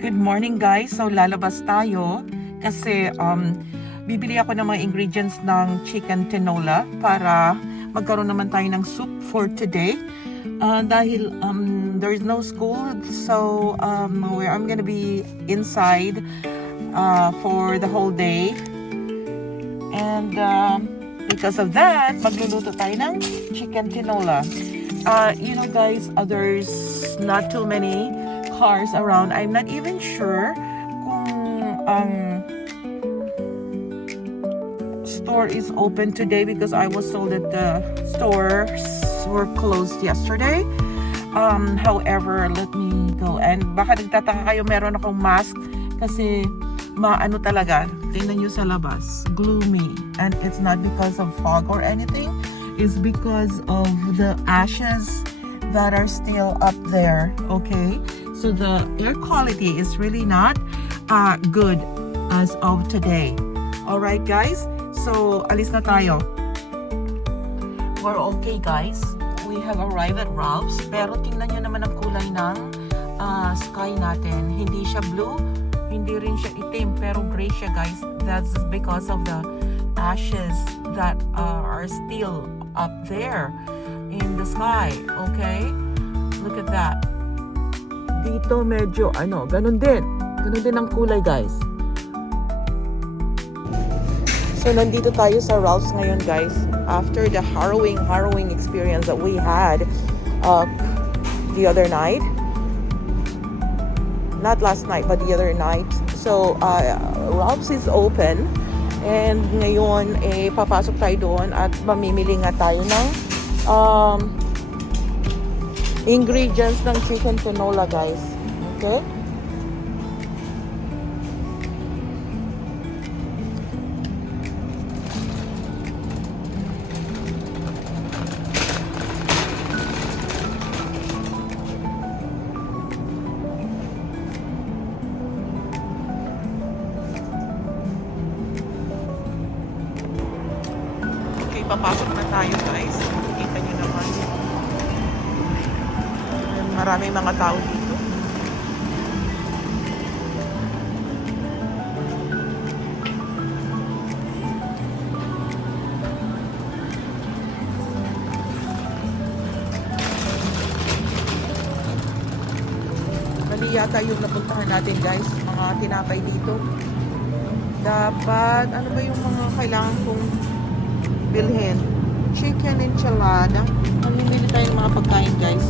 Good morning guys. So lalabas tayo kasi bibili ako ng mga ingredients ng chicken tinola para magkaroon naman tayo ng soup for today. Dahil there is no school, so where I'm gonna be inside for the whole day. And because of that, magluluto tayo ng chicken tinola. You know guys, there's not too many cars around. I'm not even sure kung store is open today because I was told that the stores were closed yesterday. However, let me go. And baka nagtataka kayo, meron akong mask kasi maano talaga. Tingnan nyo sa labas. Gloomy. And it's not because of fog or anything. It's because of the ashes that are still up there. Okay? So the air quality is really not good as of today. Alright guys, so alis na tayo. We're okay guys. We have arrived at Ralph's. Pero tingnan nyo naman ang kulay ng sky natin. Hindi siya blue, hindi rin siya itim, pero gray siya guys. That's because of the ashes that are still up there in the sky. Okay? Look at that. Dito medyo ganun din ang kulay guys. So nandito tayo sa Ralph's ngayon guys, after the harrowing experience that we had the other night. Not last night but the other night. So Ralph's is open and ngayon papasok tayo doon at mamimili nga tayo ng ingredients ng chicken tinola guys. Okay? Okay, papasok na tayo guys. Kita nyo naman. Maraming mga tao dito. Mali yata yung napuntahan natin guys, mga tinapay dito. Dapat, ano ba yung mga kailangan kong bilhin? Chicken enchilada. Mamimili tayong mga pagkain guys.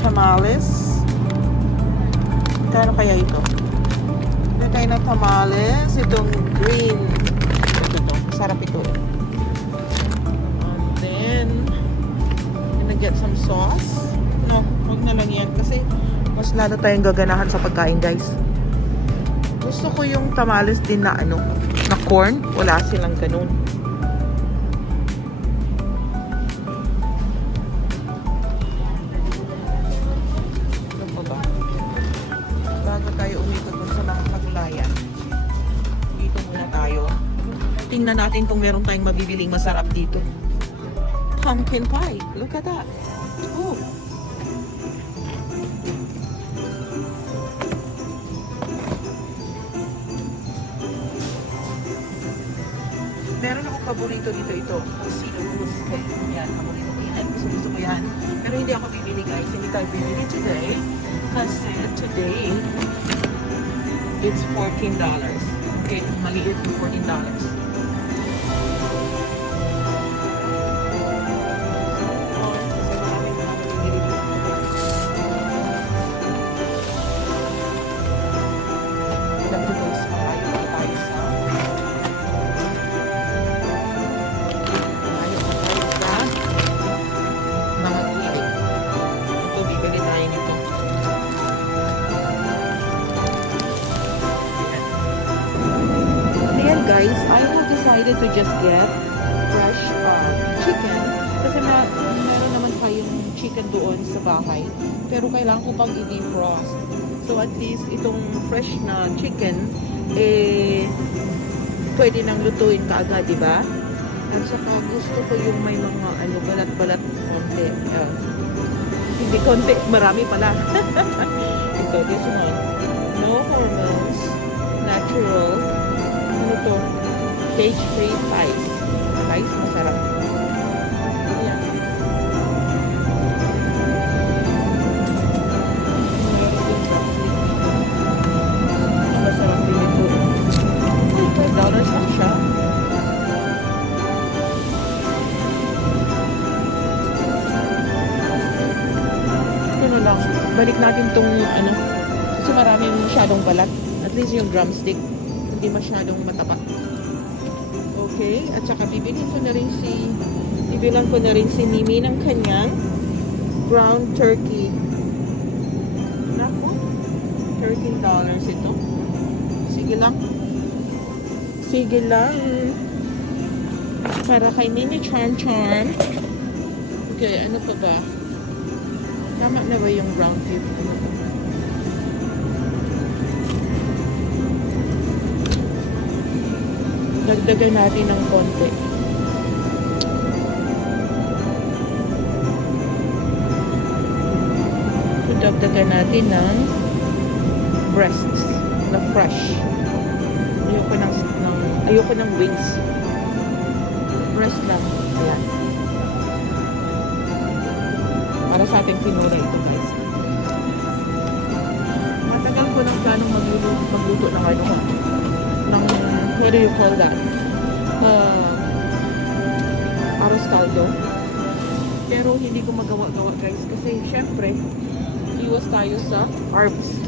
Tamales. Kano kaya ito? Ito tayo ng tamales. Itong green. Ito. Sarap ito. And then, gonna get some sauce. No, huwag na lang yan. Kasi, mas lalo tayong gaganahan sa pagkain, guys. Gusto ko yung tamales din na na corn. Wala silang ganun. Tingnan natin kung meron tayong mabibiling masarap dito. Pumpkin pie. Look at that. Oh. Meron akong paborito dito ito. Sino gusto? Yan, paborito ko yan. Gusto ko yan. Pero hindi ako bibili guys. Hindi tayo bibili today. Kasi today, it's $14. Okay, maliit yung $14. Guys, I have decided to just get fresh chicken kasi meron naman tayong chicken doon sa bahay pero kailangan ko pang i-defrost. So at least itong fresh na chicken pwede nang lutuin kaagad, di ba? At saka gusto ko yung may mga balat-balat konti. Hindi konti, marami pala. Ito, this one. hormones, natural, ano to, cage-free size. Guys, masarap. Ayan. Masarap din ito. $5 lang siya. Ano lang, balik natin tong ano, kasi maraming masyadong balat. At least yung drumstick, hindi masyadong mataba. Okay, at saka bibilan ko na rin si Mimi ng kanyang ground turkey. Naku, $13 ito. Sige lang. Para kay Mimi Charm. Okay, ano pa ba? Tama na ba yung ground beef? Dagdagan natin ng konti. Dagdagan natin ng breasts na fresh. Ayoko ng wings. Breast lang. Ayan. Para sa ating kinura ito, guys. Matagal ko ng planong magluto ng ano ko. What do you call that? Arroz caldo. Pero hindi ko magawa-gawa, guys. Kasi syempre, iwas tayo sa carbs.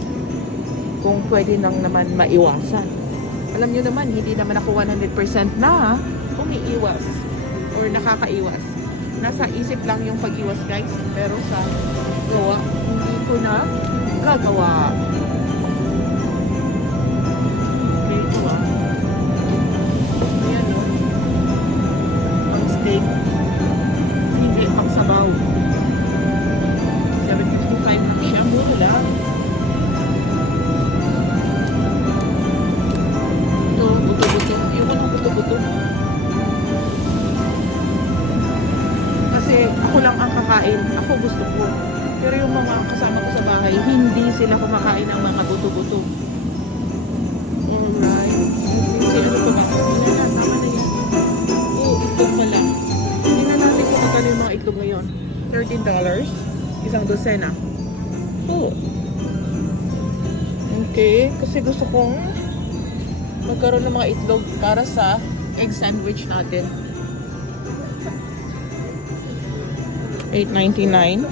Kung pwede nang naman maiwasan. Alam nyo naman, hindi naman ako 100% na umiiwas or nakakaiwas. Nasa isip lang yung pag-iwas, guys. Pero sa gawa, hindi ko na gagawa. Okay, ito ayan o. Ang steak. Hindi, ang sabaw. 7.55 na siya. Mura lang. Ito, buto-buto. Yung anong buto-buto. Kasi ako lang ang kakain. Ako gusto ko. Pero yung mga kasama ko sa bahay, hindi sila kumakain ng mga buto-buto. Alright. Kasi ano pa ba? Hindi na, tama na yan. Oo, itlog pa lang. Hindi na natin kung magkano yung mga itlog ngayon. $13. Isang dosena. Oo. Okay. Kasi gusto kong magkaroon ng mga itlog para sa egg sandwich natin. $8.99.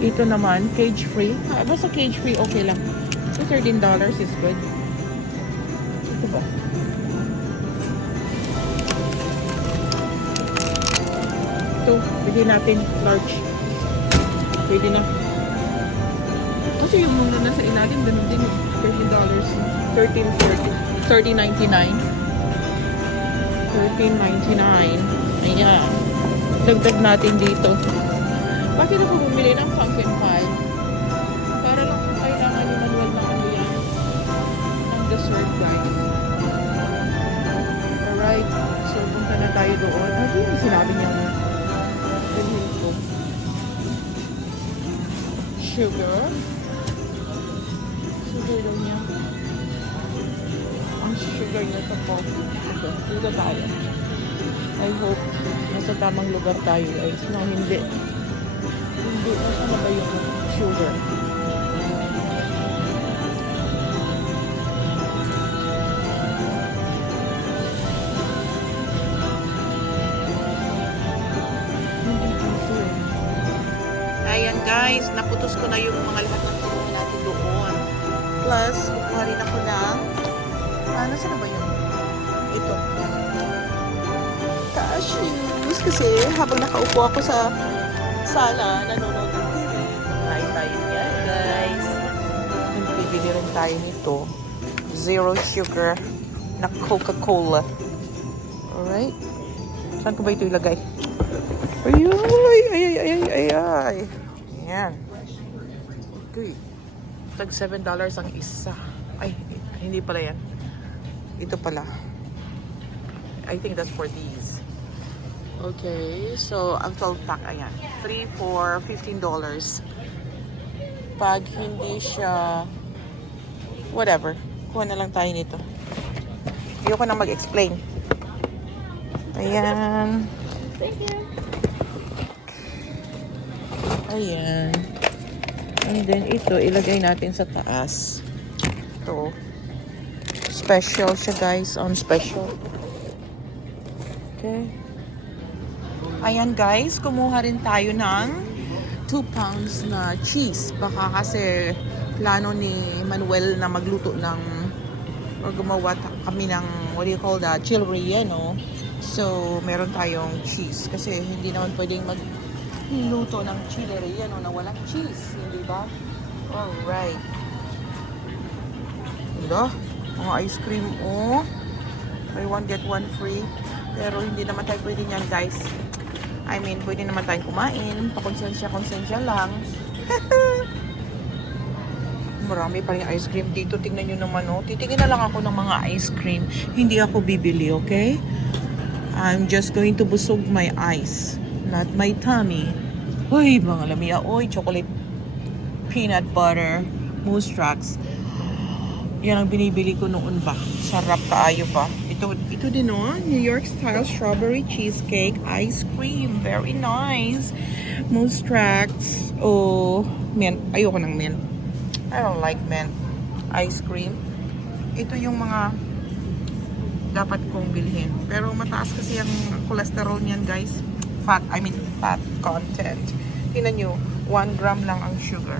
Ito naman, cage-free. Basta cage-free, okay lang. So, $13 is good. Ito ba? Ito, pwede natin large. Pwede na. Kasi yung muna nasa ilalim, ganun din. $13. $13.99. Ayan. Dagdag natin dito. Bakit ako bumili ng pumpkin pie? Para lang kung kailangan ni Manuel na ano yan. Ng dessert, guys. Alright. So, punta na tayo doon. Ano yung sinabi niya mo? Dalhin ko. Sugar. Sugar daw niya. Ang sugar niya sa coffee. Ito. Dito tayo. I hope nasa tamang lugar tayo, guys. No, hindi. Hindi. Nasaan na ba yung sugar? Hindi piso eh. Ayan, guys. Naputos ko na yung mga lahat ng tulungan natin doon. Plus, kukuha rin ako ng nasaan na ba yung ito? Cashews. Kasi habang nakaupo ako sa sala, nanonood ng TV. Kumain tayo yan, guys. Bibili rin tayo nito. Zero sugar na Coca-Cola. Alright. Saan ko ba ito ilagay? Ay. Yan. Okay. Tag $7 ang isa. Ay, hindi pala yan. Ito pala. I think that's for these. Okay, so ang 12 pack, ayan. 3 for $15. Pag hindi siya Whatever. Kuha na lang tayo nito. Ayoko na mag-explain. Ayan. Thank you. Ayan. And then ito, ilagay natin sa taas. Ito. Special siya guys. On special. Okay. Ayan guys, kumuha rin tayo ng 2 pounds na cheese. Baka kasi plano ni Manuel na magluto ng or gumawa kami ng what do you call that? Chilrelleno. So, meron tayong cheese. Kasi hindi naman pwedeng magluto ng chilrelleno na walang cheese. Hindi ba? Alright. Ito. Mga ice cream. Oh. Buy one, get one free. Pero hindi naman tayo pwede niyan guys. I mean, pwede naman tayong kumain. Pakonsensya lang. Marami pa rin ice cream dito. Tingnan nyo naman, oh. Titingin na lang ako ng mga ice cream. Hindi ako bibili, okay? I'm just going to busog my eyes. Not my tummy. Uy, mga lamia. Uy, chocolate peanut butter. Moose tracks. Yan ang binibili ko noon ba. Sarap kaayo ba. Ito din, oh. New York style strawberry cheesecake ice cream. Very nice. Moose tracks. Oh, mint. Ayoko ng mint. I don't like mint ice cream. Ito yung mga dapat kong bilhin. Pero mataas kasi ang cholesterol niyan, guys. Fat content. Tingnan nyo, 1 gram lang ang sugar.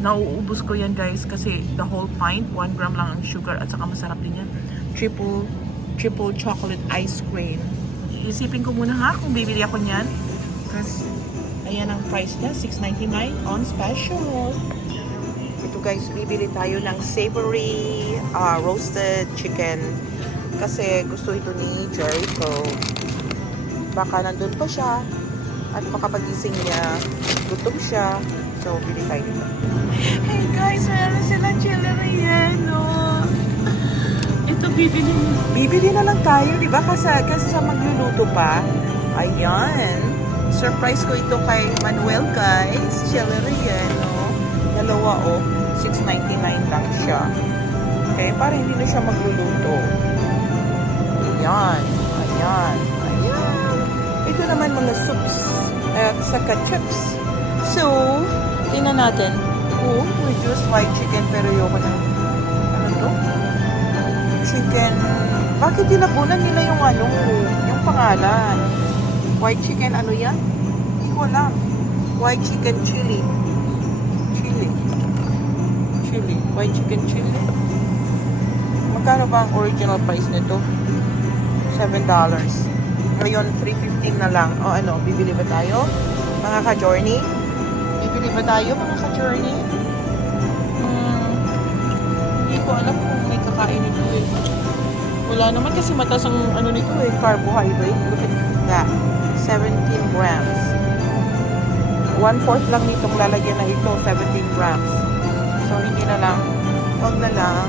Nauubos ko yan, guys, kasi the whole pint, 1 gram lang ang sugar at saka masarap din yan. Triple chocolate ice cream. Isipin ko muna ha kung bibili ako niyan. Kasi ayan ang price niya, $6.99 on special. Ito guys, bibili tayo ng savory roasted chicken kasi gusto ito ni Jericho. Baka nandun pa siya at baka pagising niya gutom siya, so bili tayo nito. Hey guys, meron silang chilrelleno. Ito bibili na lang tayo, di ba? Kasi sa magluluto pa. Ayan, surprise ko ito kay Manuel guys. Chilrelleno. Dalawa oh, $6.99 lang siya. Okay, para hindi na siya magluluto. Ayan. Ito naman mga soups at saka chips. So, tingnan natin. Oh, reduced white chicken pero yoko na. Ano to? Chicken. Bakit tinabunan nila yung yung pangalan? White chicken, ano yan? Hindi ko alam. White chicken chili. White chicken chili. Magkano ba ang original price nito? $7. Ngayon, $3.15 na lang. O ano, bibili ba tayo? Mga ka-journey? Bibili ba tayo, mga ka-journey? Hindi ko alam kung may kakain nito eh. Wala naman kasi mataas ang ano nito eh, carbohydrate. Look at that. 17 grams. 1/4 lang nitong lalagyan na ito, 17 grams. So, hindi na lang, huwag na lang,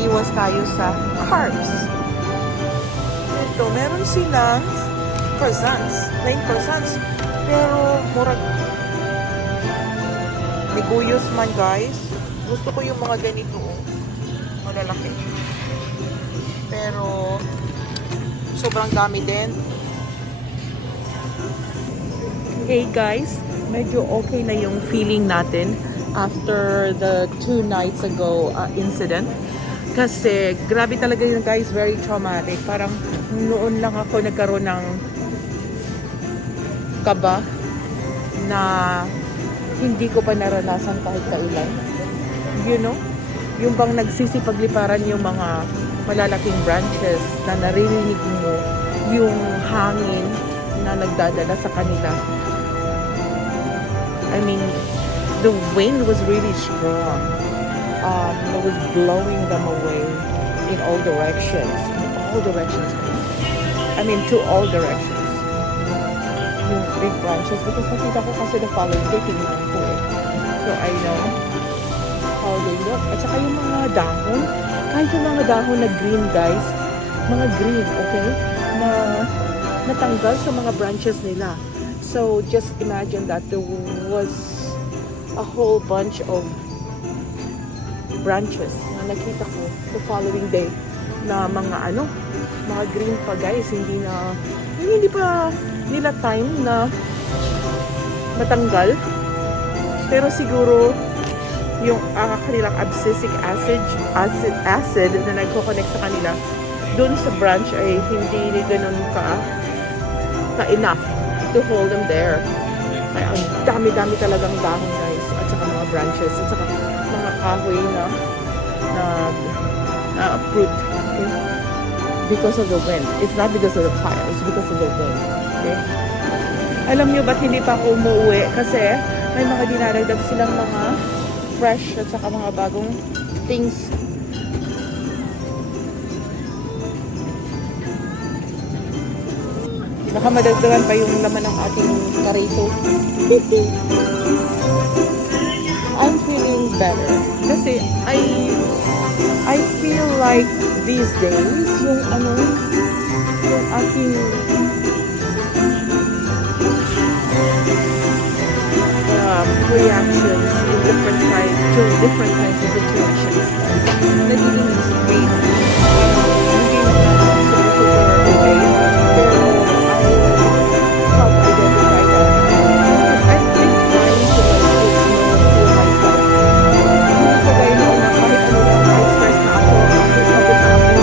iwas tayo sa carbs. Ito, meron silang croissants, plain croissants. Pero, murag, liguyos man guys. Gusto ko yung mga ganito, malalaki. Pero, sobrang dami din. Hey guys, medyo okay na yung feeling natin after the 2 nights ago incident. Kasi grabe talaga yun guys, very traumatic. Parang noon lang ako nagkaroon ng kaba na hindi ko pa naranasan kahit kailan. You know? Yung bang nagsisipagliparan yung mga malalaking branches na naririnig mo yung hangin na nagdadala sa kanila. I mean, the wind was really strong. It was blowing them away in all directions. I mean, to all directions. Yung big branches. Because nakita ko kasi the following day, tingnan ko eh. So, I know how they look. At saka yung mga dahon. Kahit yung mga dahon na green, guys. Mga green, okay? Na natanggal sa mga branches nila. So, just imagine that there was a whole bunch of branches na nakita ko the following day na mga mga green pa guys, hindi pa nila time na matanggal. Pero siguro yung kanilang abscisic acid na nagko-connect sa kanila doon sa branch ay hindi ganun ka-enough to hold them there. Kaya ang dami-dami talagang dahon guys, at saka mga branches, at saka mga kahoy na fruit. Okay? Because of the wind. It's not because of the fire, it's because of the wind. Okay? Alam nyo ba't hindi pa ako umuwi? Kasi may mga dinaragdag silang mga fresh at saka mga bagong things. Baka madagdagan pa yung laman ng ating karito. I'm feeling better. Kasi I feel like these days, yung aking reactions in different times, during different kinds of situations, nagiging straight. Hindi super okay. Pero I self-identify that. I've been trying to heal myself. Hindi ko kayo noon na kahit ano lang, na-express na ako, pagod na ako,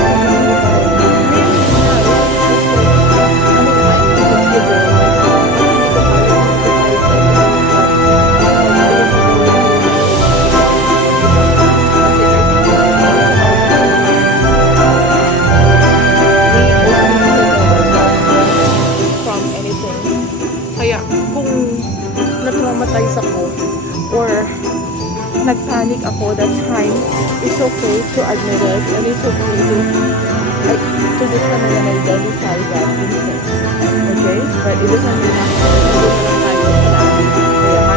na-traumatize ako or nag-panic ako, that time, it's okay to admit it and it's okay to just identify that instinct. Okay? But it doesn't mean na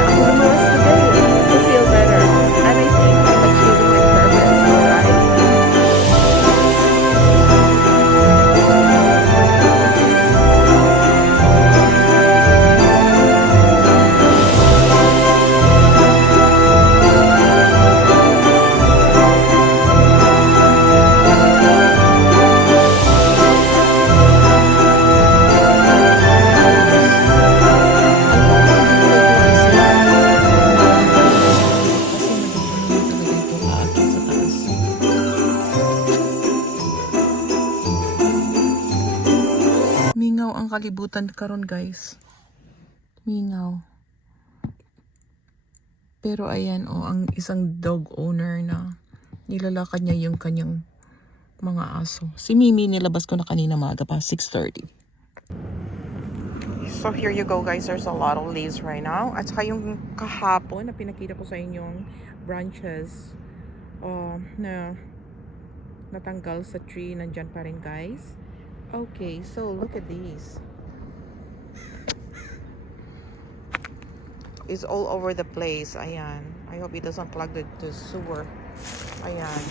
ako lumawas today to feel better. And I think I'm achieving my purpose, alright? Mingaw ang kalibutan karon guys. Mingaw. Pero ayan ang isang dog owner na nilalakad niya yung kanyang mga aso. Si Mimi nilabas ko na kanina maaga pa, 6:30. So here you go guys, there's a lot of leaves right now. At saka yung kahapon na pinakita ko sa inyong branches na natanggal sa tree, nandyan pa rin guys. Okay, so look at these. It's all over the place. Ayan. I hope it doesn't clog the sewer. Ayan.